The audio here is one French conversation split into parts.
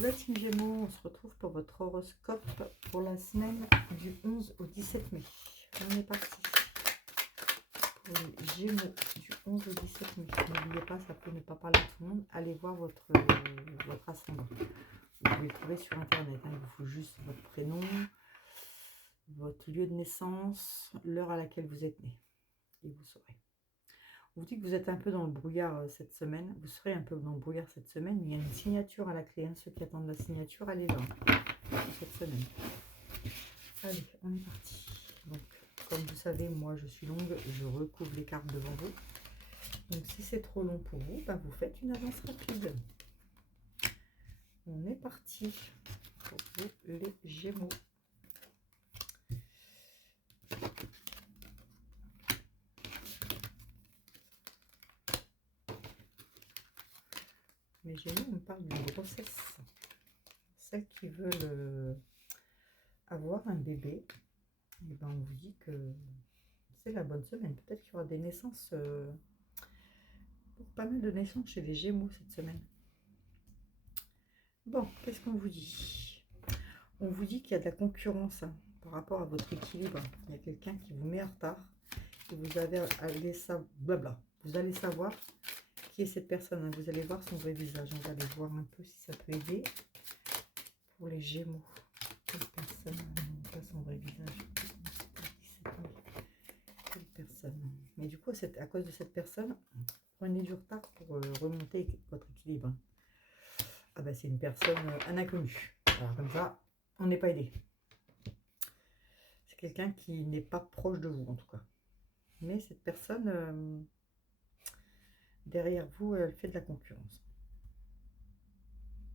La team Gémeaux, on se retrouve pour votre horoscope pour la semaine du 11 au 17 mai. On est parti pour les Gémeaux du 11 au 17 mai. N'oubliez pas, ça peut ne pas parler à tout le monde. Allez voir votre ascendant. Vous pouvez le trouver sur internet. Il vous faut juste votre prénom, votre lieu de naissance, l'heure à laquelle vous êtes né. Et vous saurez. On vous dit que vous êtes un peu dans le brouillard cette semaine. Vous serez un peu dans le brouillard cette semaine, mais il y a une signature à la clé. Ceux qui attendent la signature, allez là cette semaine. Allez, on est parti. Donc, comme vous savez, moi je suis longue, je recouvre les cartes devant vous. Donc, si c'est trop long pour vous, vous faites une avance rapide. On est parti pour vous, les Gémeaux. Les Gémeaux, on parle d'une grossesse. Celles qui veulent avoir un bébé, et on vous dit que c'est la bonne semaine. Peut-être qu'il y aura des naissances, pas mal de naissances chez les Gémeaux cette semaine. Bon, qu'est-ce qu'on vous dit? On vous dit qu'il y a de la concurrence par rapport à votre équilibre. Il y a quelqu'un qui vous met en retard et vous allez savoir qui est cette personne. Vous allez voir son vrai visage. On va aller voir un peu si ça peut aider pour les Gémeaux. Quelle personne n'a pas son vrai visage? Quelle personne? Mais du coup, à cause de cette personne, prenez du retard pour remonter votre équilibre. Ah bah c'est une personne, un inconnu. Alors comme ça, on n'est pas aidé. C'est quelqu'un qui n'est pas proche de vous en tout cas. Mais cette personne, derrière vous, elle fait de la concurrence.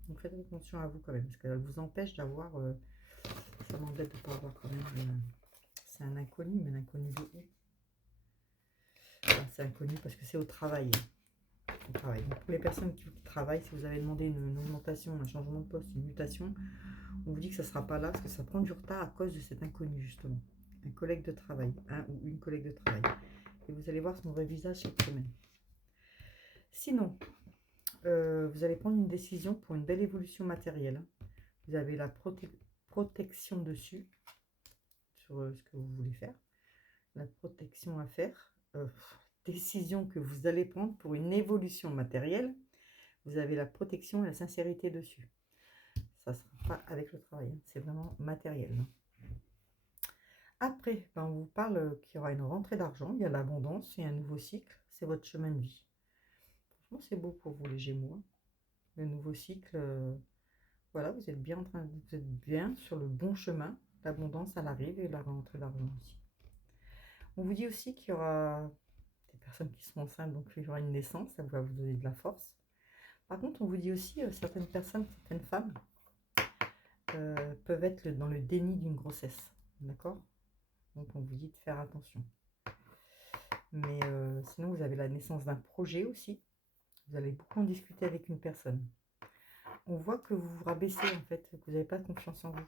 Donc faites attention à vous quand même, parce qu'elle vous empêche d'avoir... ça m'embête de ne pas avoir quand même... c'est un inconnu, mais l'inconnu de où? C'est inconnu parce que c'est au travail. Donc, pour les personnes qui travaillent, si vous avez demandé une augmentation, un changement de poste, une mutation, on vous dit que ça ne sera pas là parce que ça prend du retard à cause de cet inconnu justement. Un collègue de travail, un ou une collègue de travail. Et vous allez voir son vrai visage cette semaine. Sinon, vous allez prendre une décision pour une belle évolution matérielle. Vous avez la protection dessus sur ce que vous voulez faire. La protection à faire. Décision que vous allez prendre pour une évolution matérielle. Vous avez la protection et la sincérité dessus. Ça ne sera pas avec le travail, c'est vraiment matériel. Après, on vous parle qu'il y aura une rentrée d'argent, il y a l'abondance, il y a un nouveau cycle, c'est votre chemin de vie. Franchement, c'est beau pour vous les Gémeaux. Le nouveau cycle, voilà, vous êtes bien sur le bon chemin. L'abondance, elle arrive et la rentrée d'argent aussi. On vous dit aussi qu'il y aura des personnes qui seront enceintes, donc il y aura une naissance, ça va vous donner de la force. Par contre, on vous dit aussi certaines personnes, certaines femmes peuvent être dans le déni d'une grossesse, d'accord? Donc on vous dit de faire attention. Mais sinon, vous avez la naissance d'un projet aussi. Vous allez beaucoup en discuter avec une personne. On voit que vous vous rabaissez en fait, que vous n'avez pas confiance en vous.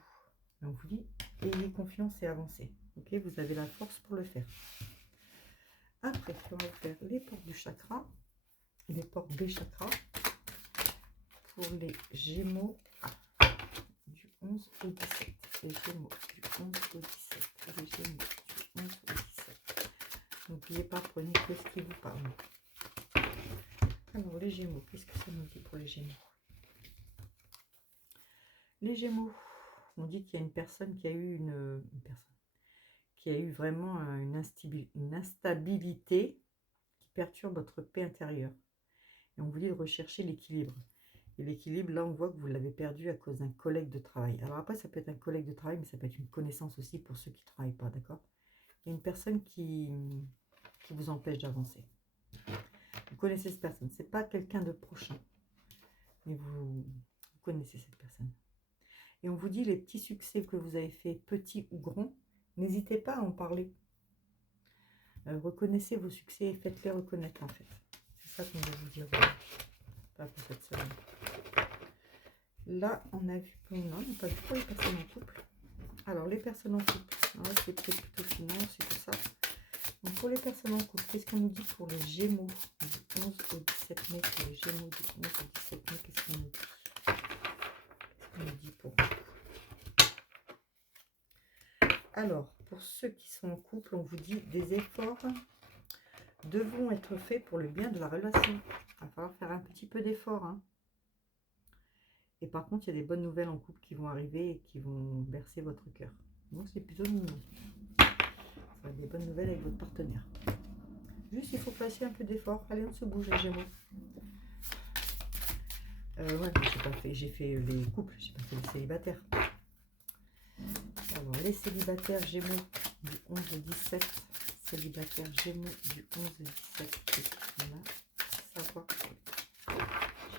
Et on vous dit, ayez confiance et avancez. Ok, vous avez la force pour le faire. Après, on va faire les portes du chakra, les portes des chakras pour les Gémeaux du 11 au 17. Les Gémeaux du 11 au 17. Les Gémeaux du 11 au 17. N'oubliez pas, prenez que ce qui vous parle. Alors, les Gémeaux, qu'est-ce que ça nous dit pour les Gémeaux? Les Gémeaux, on dit qu'il y a une personne qui a eu vraiment une instabilité qui perturbe votre paix intérieure. Et on vous dit de rechercher l'équilibre. Et l'équilibre, là, on voit que vous l'avez perdu à cause d'un collègue de travail. Alors après, ça peut être un collègue de travail, mais ça peut être une connaissance aussi pour ceux qui ne travaillent pas, d'accord? Il y a une personne qui vous empêche d'avancer. Vous connaissez cette personne. Ce n'est pas quelqu'un de prochain, mais vous connaissez cette personne. Et on vous dit les petits succès que vous avez faits, petits ou grands, n'hésitez pas à en parler. Reconnaissez vos succès et faites-les reconnaître en fait. C'est ça qu'on va vous dire pas pour cette semaine. Là, on a vu pour non, pas vu pour les personnes en couple. Alors, les personnes en couple, c'est peut-être plutôt finance et tout ça. Donc, pour les personnes en couple, qu'est-ce qu'on nous dit pour les Gémeaux du 11 au 17 mai? Pour les Gémeaux du 11 au 17 mai, qu'est-ce qu'on nous dit? Alors, pour ceux qui sont en couple, on vous dit des efforts devront être faits pour le bien de la relation. Il va falloir faire un petit peu d'effort. Hein. Et par contre, il y a des bonnes nouvelles en couple qui vont arriver et qui vont bercer votre cœur. Donc, c'est plutôt mignon. Ça va être des bonnes nouvelles avec votre partenaire. Juste, il faut passer un peu d'effort. Allez, on se bouge, les Gémeaux. Ouais, j'ai fait les couples, j'ai pas fait les célibataires. Alors, les célibataires Gémeaux du 11 au 17. Célibataires Gémeaux du 11 au 17. Qu'est-ce qu'on a à savoir?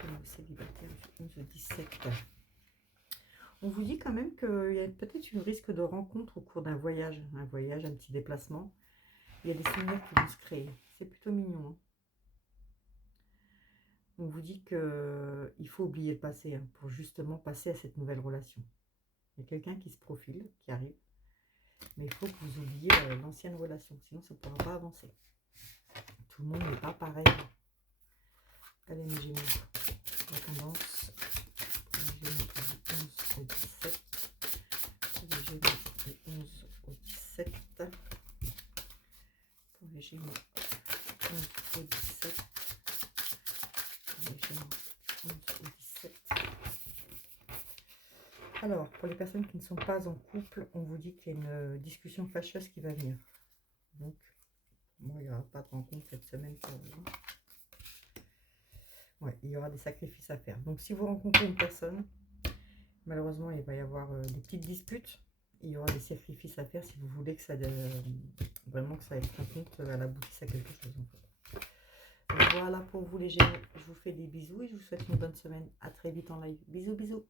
Gémeaux célibataires du 11 au 17. On vous dit quand même qu'il y a peut-être une risque de rencontre au cours d'un voyage, un petit déplacement. Il y a des souvenirs qui vont se créer. C'est plutôt mignon. Hein. On vous dit qu'il faut oublier le passé hein, pour justement passer à cette nouvelle relation. Il y a quelqu'un qui se profile, qui arrive. Mais il faut que vous oubliez l'ancienne relation, sinon ça ne pourra pas avancer. Tout le monde n'est pas pareil. Allez mes Gémeaux, la tendance, les Gémeaux du 11 au 17. Les Gémeaux du 11 au 17. Pour les Gémeaux 11 au 17. Pour les Gémeaux 11 au 17. Alors, pour les personnes qui ne sont pas en couple, on vous dit qu'il y a une discussion fâcheuse qui va venir. Donc, moi, il n'y aura pas de rencontre cette semaine pour vous. Ouais, il y aura des sacrifices à faire. Donc, si vous rencontrez une personne, malheureusement, il va y avoir des petites disputes. Il y aura des sacrifices à faire si vous voulez que ça vraiment que ça rencontre elle aboutisse à quelque chose. En fait. Donc, voilà pour vous les Gémeaux. Je vous fais des bisous et je vous souhaite une bonne semaine. À très vite en live. Bisous, bisous.